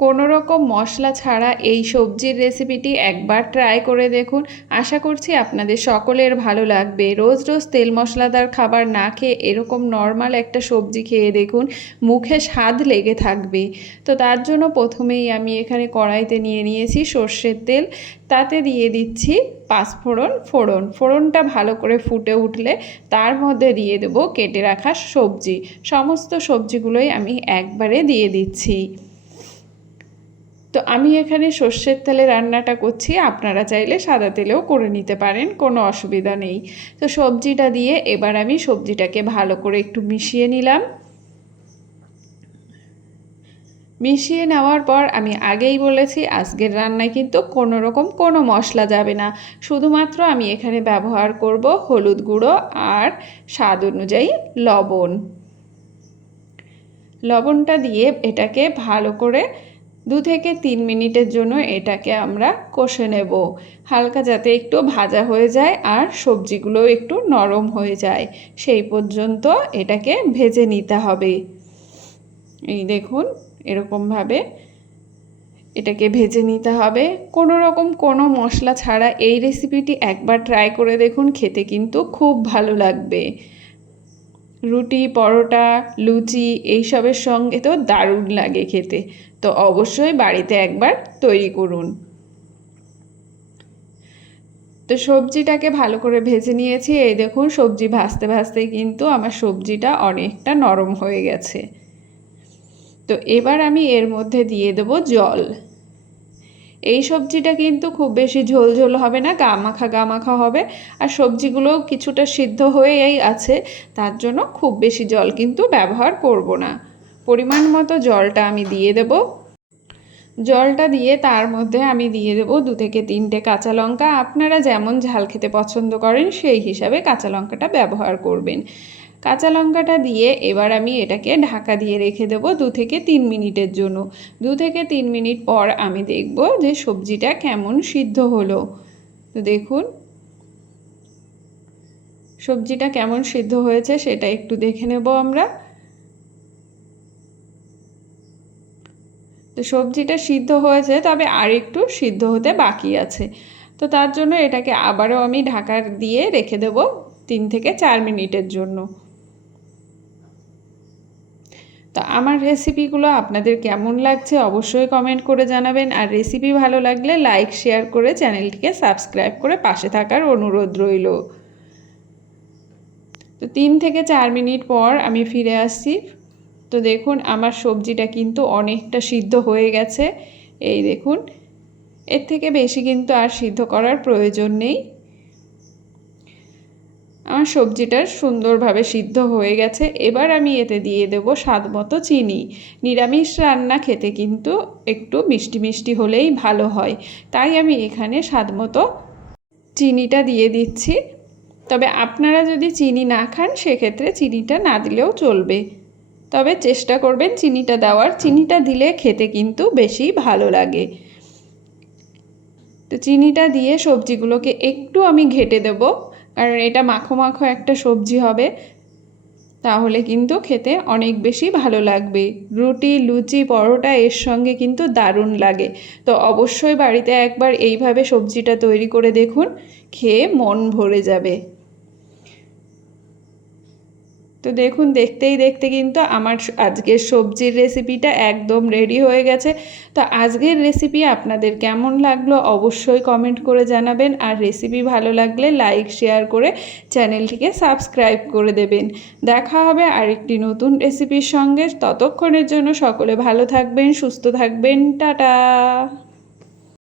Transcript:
কোনো রকম মশলা ছাড়া এই সবজির রেসিপিটি একবার ট্রাই করে দেখুন। আশা করছি আপনাদের সকলের ভালো লাগবে। রোজ রোজ তেল মশলাদার খাবার না খেয়ে এরকম নর্মাল একটা সবজি খেয়ে দেখুন, মুখে স্বাদ লেগে থাকবে। তো তার জন্য প্রথমেই আমি এখানে কড়াইতে নিয়ে নিয়েছি সর্ষের তেল, তাতে দিয়ে দিচ্ছি ফোড়নটা ভালো করে ফুটে উঠলে তার মধ্যে দিয়ে দেব কেটে রাখা সবজি। সমস্ত সবজিগুলোই আমি একবারে দিয়ে দিচ্ছি। তো আমি এখানে সর্ষের তেলে রান্নাটা করছি, আপনারা চাইলে সাদা তেলেও করে নিতে পারেন, কোনো অসুবিধা নেই। তো সবজিটা দিয়ে এবার আমি সবজিটাকে ভালো করে একটু মিশিয়ে নিলাম। মিশিয়ে নেওয়ার পর আমি আগেই বলেছি আজকের রান্নায় কিন্তু কোনো রকম কোনো মশলা যাবে না, শুধুমাত্র আমি এখানে ব্যবহার করব হলুদ গুঁড়ো আর স্বাদ অনুযায়ী লবণটা দিয়ে এটাকে ভালো করে 2 থেকে 3 মিনিটের জন্য এটাকে আমরা কষে নেব, হালকা যাতে একটু ভাজা হয়ে যায় আর সবজিগুলো একটু নরম হয়ে যায়, সেই পর্যন্ত এটাকে ভেজে নিতে হবে। এই দেখুন এরকমভাবে এটাকে ভেজে নিতে হবে। কোনো রকম কোনো মশলা ছাড়া এই রেসিপিটি একবার ট্রাই করে দেখুন, খেতে কিন্তু খুব ভালো লাগবে। রুটি, পরোটা, লুচি এইসবের সঙ্গে তো দারুণ লাগে খেতে। তো অবশ্যই বাড়িতে একবার তৈরি করুন। তো সবজিটাকে ভালো করে ভেজে নিয়েছি। এই দেখুন সবজি ভাজতে ভাজতে কিন্তু আমার সবজিটা অনেকটা নরম হয়ে গেছে। তো এবার আমি এর মধ্যে দিয়ে দেব জল। এই সবজিটা কিন্তু খুব বেশি ঝোল ঝোল হবে না, গা মাখা হবে। আর সবজিগুলো কিছুটা সিদ্ধ হয়েই আছে, তার জন্য খুব বেশি জল কিন্তু ব্যবহার করব না। পরিমাণ মতো জলটা আমি দিয়ে দেব। জলটা দিয়ে তার মধ্যে আমি দিয়ে দেব 2 থেকে 3টে কাঁচা লঙ্কা। আপনারা যেমন ঝাল খেতে পছন্দ করেন সেই হিসাবে কাঁচা লঙ্কাটা ব্যবহার করবেন। কাঁচা লঙ্কাটা দিয়ে এবার আমি এটাকে ঢাকা দিয়ে রেখে দেব 2 থেকে 3 মিনিটের জন্য। 2 থেকে 3 মিনিট পর আমি দেখব যে সবজিটা কেমন সিদ্ধ হলো। তো দেখুন সবজিটা কেমন সিদ্ধ হয়েছে সেটা একটু দেখে নেব আমরা। তো সবজিটা সিদ্ধ হয়েছে, তবে আর একটু সিদ্ধ হতে বাকি আছে। তো তার জন্য এটাকে আবারও আমি ঢাকা দিয়ে রেখে দেব 3 থেকে 4 মিনিটের জন্য। তো আমার রেসিপিগুলো আপনাদের কেমন লাগছে অবশ্যই কমেন্ট করে জানাবেন। আর রেসিপি ভালো লাগলে লাইক শেয়ার করে চ্যানেলটিকে সাবস্ক্রাইব করে পাশে থাকার অনুরোধ রইল। তো 3 থেকে 4 মিনিট পর আমি ফিরে আসছি। তো দেখুন আমার সবজিটা কিন্তু অনেকটা সিদ্ধ হয়ে গেছে। এই দেখুন এর থেকে বেশি কিন্তু আর সিদ্ধ করার প্রয়োজন নেই। আমার সবজিটা সুন্দরভাবে সিদ্ধ হয়ে গেছে। এবার আমি এতে দিয়ে দেব স্বাদ মতো চিনি। নিরামিষ রান্না খেতে কিন্তু একটু মিষ্টি মিষ্টি হলেই ভালো হয়, তাই আমি এখানে স্বাদ মতো চিনিটা দিয়ে দিচ্ছি। তবে আপনারা যদি চিনি না খান সেক্ষেত্রে চিনিটা না দিলেও চলবে, তবে চেষ্টা করবেন চিনিটা দেওয়ার। চিনিটা দিলে খেতে কিন্তু বেশি ভালো লাগে। তো চিনিটা দিয়ে সবজিগুলোকে একটু আমি ঘেটে দেব, কারণ এটা মাখো মাখো একটা সবজি হবে, তাহলে কিন্তু খেতে অনেক বেশি ভালো লাগবে। রুটি, লুচি, পরোটা এর সঙ্গে কিন্তু দারুণ লাগে। তো অবশ্যই বাড়িতে একবার এইভাবে সবজিটা তৈরি করে দেখুন, খেয়ে মন ভরে যাবে। তো দেখুন দেখতেই দেখতে কিন্তু আমার আজকের সবজির রেসিপিটা একদম রেডি হয়ে গেছে। তো আজকের রেসিপি আপনাদের কেমন লাগলো অবশ্যই কমেন্ট করে জানাবেন। আর রেসিপি ভালো লাগলে লাইক শেয়ার করে চ্যানেলটিকে সাবস্ক্রাইব করে দেবেন। দেখা হবে আরেকটি নতুন রেসিপির সঙ্গে। ততক্ষণের জন্য সকলে ভালো থাকবেন, সুস্থ থাকবেন। টাটা।